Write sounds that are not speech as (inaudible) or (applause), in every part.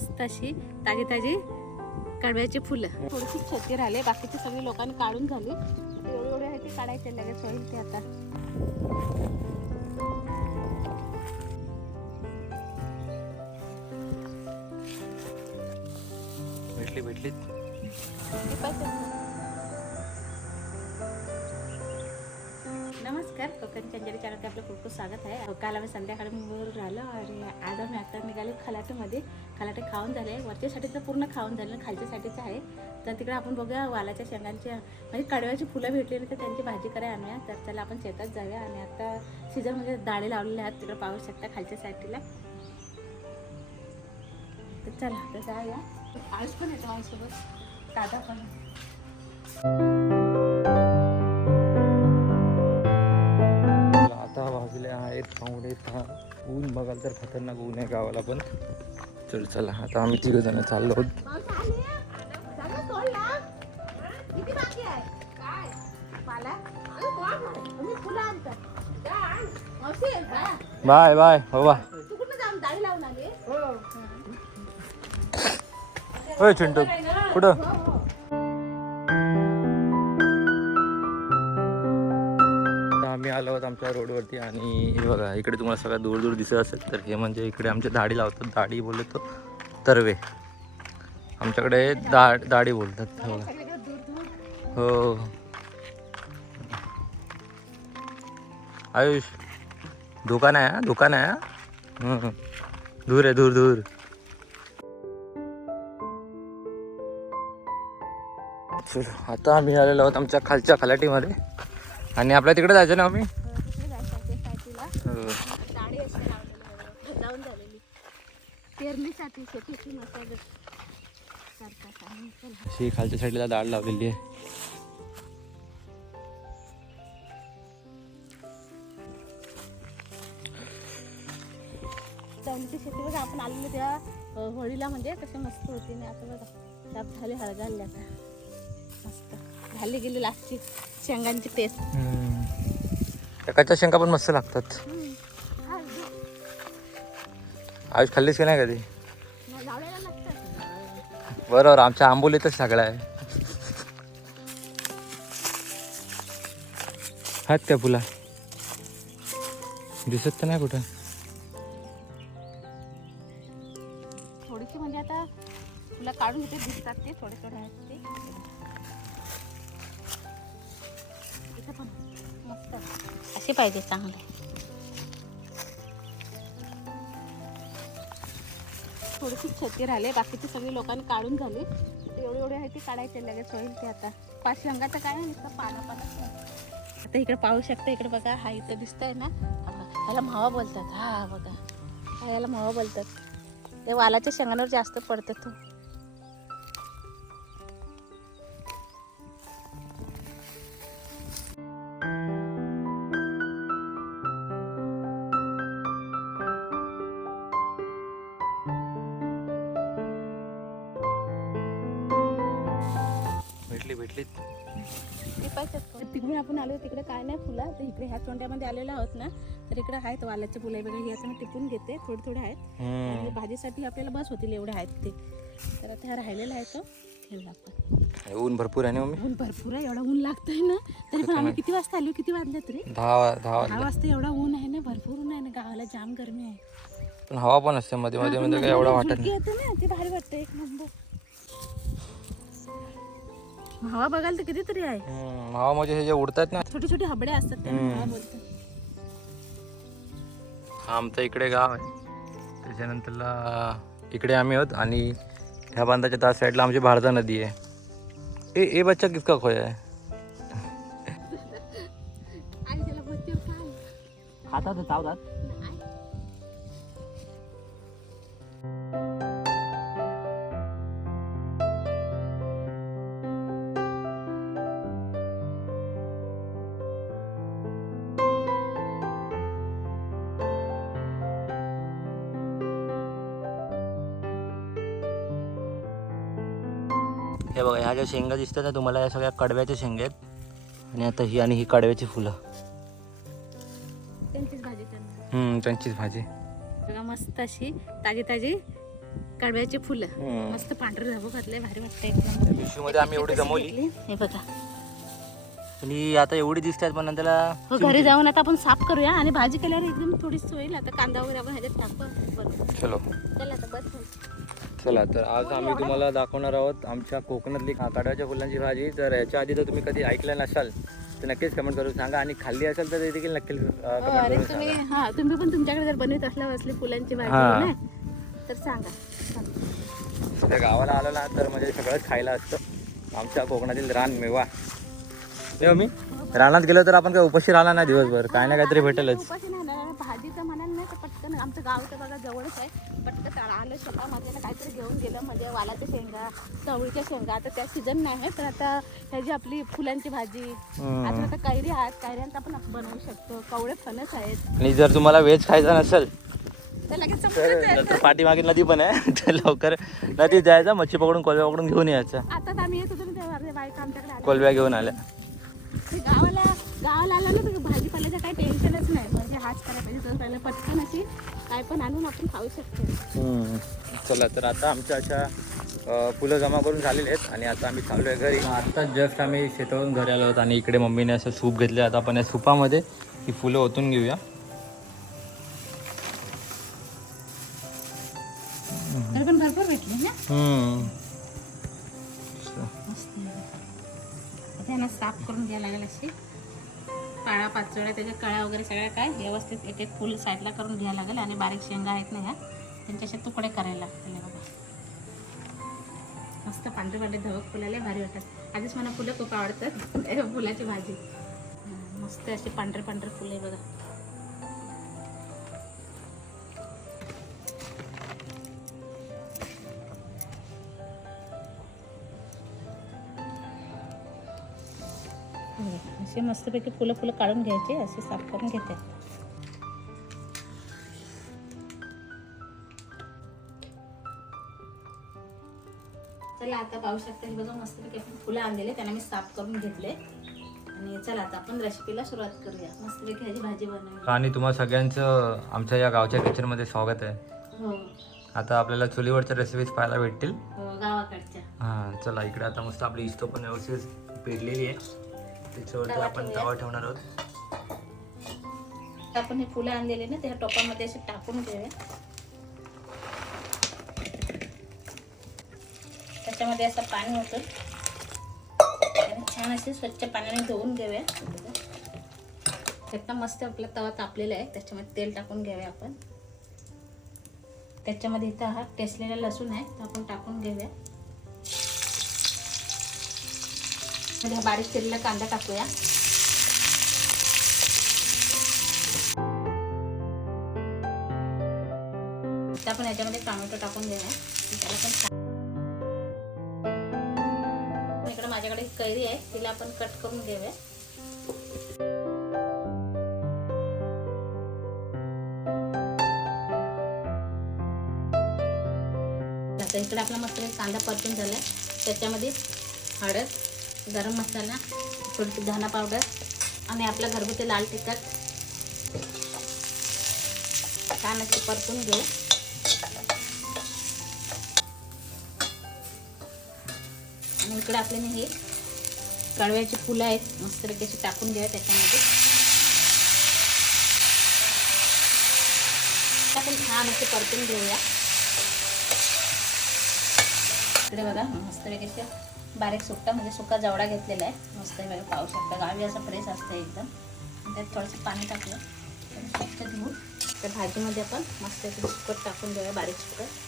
मस्त अशी ताजी ताजी कडव्याची फुलं. थोडीशी छती राहिले बाकीचे सगळे लोकांनी काढून झाली. एवढे आहे ते काढायचे लगेच होईल ते आता. भेटली भेटली. नमस्कार कोकण चंदेरी चॅनलचे आपलं खूप खूप स्वागत आहे. काल आम्ही संध्याकाळी मुंबईवर राहिलो आणि आज आम्ही आता निघालो खलाटेमध्ये खलाटे खाऊन झाले. वरच्यासाठी तर पूर्ण खाऊन झाले खालच्यासाठीच खालच्यासाठीचं आहे. तर तिकडे आपण बघूया वालाच्या शेंगांच्या म्हणजे कडव्याची फुलं भेटली नाही तर त्यांची भाजी कराय आणूया तर त्याला आपण शेतात जाऊया आणि आता सीझनमध्ये डाळी लावलेले आहेत. तिकडे पाहू शकता खालच्या साईडला तर चला आता जाऊया. आळस पण येतो माझ्यासोबत दादा पण. वाजले आहेत पावणे दहा ऊन बघाल तर खतरनाक ऊन आहे गावाला पण. चल चला आता आम्ही तिघ जण चाललो आहोत. बाय बाय हो बा. होय चिंटू. कुठं? त्या रोडवरती आणि हे बघा इकडे तुम्हाला सगळं दूर दूर दिसत असेल तर हे म्हणजे इकडे आमच्या दाढी लावतात. दाढी बोलतो तरवे. आमच्याकडे दा दाढी बोलतात. हो आयुष दुकान आहे दुकान आहे दूर आहे दूर दूर. आता आम्ही आलेलो आहोत आमच्या खालच्या खलाटीमध्ये. आणि आपल्या तिकडे जायचं ना आम्ही हो. जाऊन झालेली पेरणीसाठी शेतीची मसाले करतात आणि चला. अशी खालच्या साईडला दाढ लावलेली आहे. त्यांची शेती बघा आपण आलेलो तेव्हा अं, होळीला म्हणजे कसे मस्त होती आणि आता बघा त्यात झाले हळगाले आता. मस्त. झाली गेली लास्टची शेंगांची टेस्ट शेंगा पण मस्त लागतात. आयुष खाल्लीस की नाही कधी? बरोबर आमच्या आंबोलीतच सगळं आहे. आहेत त्या फुला. दिसत तर नाही कुठं. थोडीशी म्हणजे आता तुला काढून घेते दिसतात ते थोडे थोडे आहेत ते. इथं पण मस्त. असे पाहिजे चांगले. थोडीशी छती राहिले बाकीचे सगळी लोकांनी काढून झाली. एवढी एवढी आहे ते काढायचे लगेच होईल ती आता. पाच रंगाचं काय आहे, नुसतं पानं पानं. आता इकडे पाहू शकता इकडे बघा हा इथं दिसतंय ना. याला बघा. म्हावा बोलतात. हा बघा. हा याला म्हावा बोलतात. ते वालाच्या शेंगांवर जास्त पडतं तो. भेटली भेटली तिकडून आपण आलो तिकडे काय नाही फुलं. तर इकडे ह्या तोंड्यामध्ये आलेलो आहोत ना तर इकडे आहेत वालाचे फुलं. वगैरे हे मी टिपून घेते. थोडे थोडे आहेत. आणि भाजीसाठी आपल्याला बस होतील एवढे आहेत ते. तर आता हा राहिलेला आहे तो ठेवला आपण. ऊन भरपूर आहे ना मम्मी? ऊन भरपूर आहे एवढा ऊन लागतंय ना. तरी पण आम्ही किती वाजता आलो किती वाजले तरी? दहा वाजता एवढा ऊन आहे ना भरपूर ऊन आहे ना गावाला जाम गरमी आहे. पण हवा पण असते मध्ये मध्ये मध्ये एवढं वाटत नाही. येते ना ते भारी वाटतं एक नंबर. हवा बघायला तर कितीतरी आहे. हवा म्हणजे हे जे उडतात ना. छोटे छोटे हबडे असतात त्यांना बोलतात आमचं इकडे गाव आहे. त्याच्यानंतरला इकडे आम्ही आहोत आणि ह्या बांधाच्या त्या साईडला आमची भारदा नदी आहे. ए ए बच्चा किसका खोया है काय खाता चावतात हे बघा ह्या ज्या शेंगा दिसतात ना तुम्हाला या सगळ्या कडव्याच्या शेंगा आहेत. आणि आता ही आणि ही कडव्याची फुलं. त्यांचीच भाजी हम्म, त्यांचीच भाजी. बघा मस्त अशी ताजी ताजी कडव्याची फुलं. मस्त पांढरे धाबू घातले भारी वाटतं एकदम पिशवीमध्ये आम्ही एवढी जमवली. हे बघा. आणि आता एवढी दिसतात पण त्याला हो, घरी जाऊन आता आपण साफ करूया. आणि भाजी केल्यावर एकदम थोडीच होईल आता कांदा वगैरे आपण ह्याच्यात टाकू बनवू. चलो. चला आता बस. चला तर आज आम्ही तुम्हाला दाखवणार आहोत आमच्या कोकणातली काटाच्या फुलांची भाजी. तर याच्या आधी जर तुम्ही कधी ऐकलं नसाल तर नक्कीच कमेंट करून सांगा. आणि खाल्ली असेल तर देखील नक्की हो, अरे तुम्ही हा पण तुमच्याकडे जर बनवत असला असली फुलांची भाजी हा. ना? तर सांगा. त्या गावाला आलो ना तर म्हणजे सगळंच खायला असतं. आमच्या कोकणातील रान मेवा. नाही मी? रानात गेलो तर आपण काय उपाशी राहणार नाही दिवसभर. काय ना काहीतरी भेटेलच. उपाशी म्हणाल नाही तर पटकन आमचं गाव तर बघा जवळच आहे. पटकन आलं शेतामध्ये ना काहीतरी घेऊन गेलं म्हणजे वालाच्या शेंगा चवळीच्या शेंगा. आता त्या सीझन नाही आहे पण आता ह्याची आपली फुलांची भाजी हम्म. आता आता कैरी आहेत कैऱ्यांचा पण आपण बनवू शकतो. कवळे फणस आहेत. आणि जर तुम्हाला व्हेज खायचं नसेल तर लगेच तर पाठीमागे नदी पण आहे. (laughs) तर लवकर नदीत जायचं मच्छी पकडून कोलव्या पकडून घेऊन यायचं. आता तर आम्ही येत होतो ना तेव्हा ते बायका आमच्याकडे आल्या. कोलव्या घेऊन आल्या. ते गावाला गावाला आलं ना तर भाजीपाल्याचं काही टेन्शनच नाही. म्हणजे हाच करायला पाहिजे तर पहिलं पटकन अशी काय पण आणून आपण खाऊ शकतो. हम्म. चला तर आता आमच्या अशा फुलं जमा करून झालेले आहेत आणि आता आम्ही चाललो आहे घरी आता जस्ट आम्ही शेतावरून घरी आलो आहोत आणि इकडे मम्मीने असं सूप घेतलं. आता आपण या सुपामध्ये ही फुलं ओतून घेऊया. तरी पण भरपूर भेटले ना? हम्म. मस्त. त्यांना साफ करून घ्यायला लागेल अशी. काळा पाचोळ्या त्याच्या कळ्या वगैरे सगळ्या काय व्यवस्थित एक एक फुल साईडला करून घ्यायला लागेल आणि बारीक शेंगा आहेत ना ह्या त्यांच्याशी तुकडे करायला लागतील बाबा बघा. मस्त पांढरे पांढरे धवक फुलाले भारी वाटतात आधीच मला फुलं खूप आवडतात फुलाची भाजी. मस्त असे पांढरे पांढरे फुले बघा. असे मस्तपैकी फुलं फुलं काढून घ्यायचे असे साफ करून घेते. चला आता पाहू शकता हे बघा मस्तपैकी आपण फुलं आणलेले त्यांना मी साफ करून घेतले. आणि चला आता आपण रेसिपीला सुरुवात करूया. मस्तपैकी ह्याची भाजी बनवूया आणि तुम्हा सगळ्यांचं आमच्या या गावच्या किचनमध्ये स्वागत आहे. हो. आता आपल्याला चुलीवरच्या रेसिपीज पाहायला भेटतील. हो गावाकडच्या. हां चला इकडे आता मस्त आपली इस्तो पण व्यवस्थित पेरलेली आहे. त्याच्यावरती आपण. तवा ठेवणार आहोत. आपण हे फुलं आणलेले ना त्या टोपामध्ये असे टाकून घेऊया. त्याच्यामध्ये असं पाणी होतं छान असे स्वच्छ पाण्याने धुवून घेऊया. एकदम मस्त आपला तवा तापलेला आहे त्याच्यामध्ये तेल टाकून घेऊया आपण. त्याच्यामध्ये इथं हा टेसलेला लसूण आहे तो आपण टाकून घेऊया. आणि हा बारीक चिरलेला कांदा टाकूया. आता आपण याच्यामध्ये टोमॅटो टाकून घेऊया त्याला पण इकडे माझ्याकडे एक कैरी आहे तिला आपण कट करून घेऊया. आता इकडे आपला मस्त कांदा परतून झाला त्याच्यामध्ये हळद गरम मसाला थोडीशी धना पावडर आणि आपला घरगुती लाल तिखट. छान असे परतून घेऊ. आणि इकडे आपल्याने हे कळव्याचे फुलं आहेत मस्त अशी टाकून घ्या त्याच्यामध्ये. आपण छान असे परतून घेऊया. इकडे बघा मस्त असे बारीक सुक्का म्हणजे सुका जवडा घेतलेला आहे मस्त वेळ पाहू शकता गावी असं फ्रेश असतं एकदम. त्यात थोडंसं पाणी टाकलं स्वच्छ धुवून त्या भाजीमध्ये आपण मस्त सुकट टाकून देऊया बारीक सुकट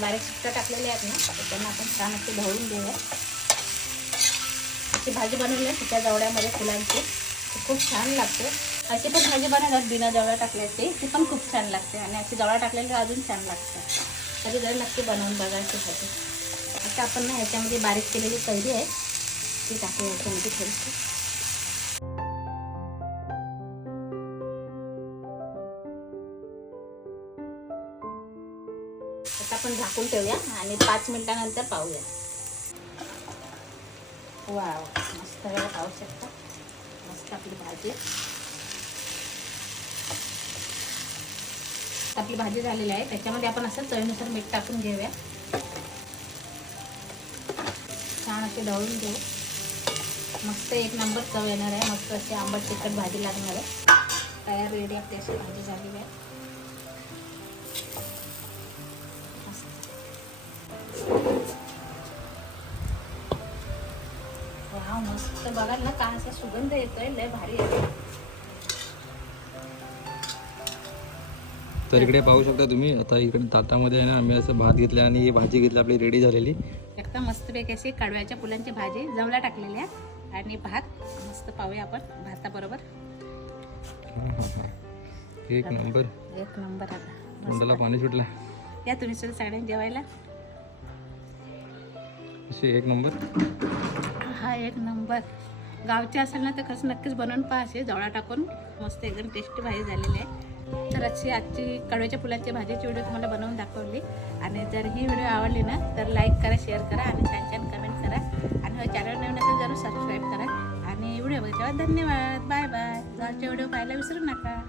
बारीक सुकट टाकलेले आहेत ना त्यांना आपण छान असे ढवळून देऊया. अशी भाजी बनवली आहे तिच्या जवड्यामध्ये फुलांची खूप छान लागते. अशी पण भाजी बनवतात बिना जवळ टाकल्याची ती पण खूप छान लागते. आणि अशी जवळ टाकलेली अजून छान लागते. कधी जर नक्की बनवून बघायची भाजी आता आपण ना ह्याच्यामध्ये बारीक केलेली कैरी आहे ती टाकू ह्याच्यामध्ये थोडीशी आता आपण झाकून ठेवूया आणि पाच मिनिटानंतर पाहूया. वा मस्त पाहू शकता. मस्त आपली भाजी. आपली भाजी झालेली आहे. त्याच्यामध्ये आपण असं चवीनुसार मीठ टाकून घेऊया. छान असे ढवळून घेऊ. मस्त एक नंबर चव येणार आहे. मस्त अशी आंबट तिखट भाजी लागणार आहे. तयार रेडी आपली अशी भाजी झालेली आहे. मस्त. वाव मस्त. बघाल ना का असा सुगंध येतोय. लय भारी येतोय तर इकडे पाहू शकता तुम्ही आता इकडे ताटामध्ये आहे ना आम्ही असं भात घेतलं आणि ही भाजी घेतली आपली रेडी झालेली. एकदम मस्तपैकी अशी कडव्याच्या फुलांची भाजी जमला टाकलेली आहे आणि भात मस्त पाहूया आपण भाताबरोबर. (laughs) एक नंबर एक नंबर आता. तोंडाला पाणी सुटला. या तुम्ही सुद्धा सगळ्यांनी जेवायला. अशी एक नंबर हा एक नंबर गावचे असेल ना तर खरंच नक्कीच बनवून पहा असे जवळा टाकून. मस्त एकदम टेस्टी भाजी झालेली आहे. तर अशी आजची कडव्याच्या फुलांची भाजीची व्हिडिओ तुम्हाला बनवून दाखवली. आणि जर ही व्हिडिओ आवडली ना तर लाईक करा शेअर करा आणि छान छान कमेंट करा. आणि हो, चॅनल नवीन असेल जरूर सबस्क्राईब करा. आणि व्हिडिओ बघितल्यावर धन्यवाद. बाय बाय गावचे व्हिडिओ पाहायला विसरू नका.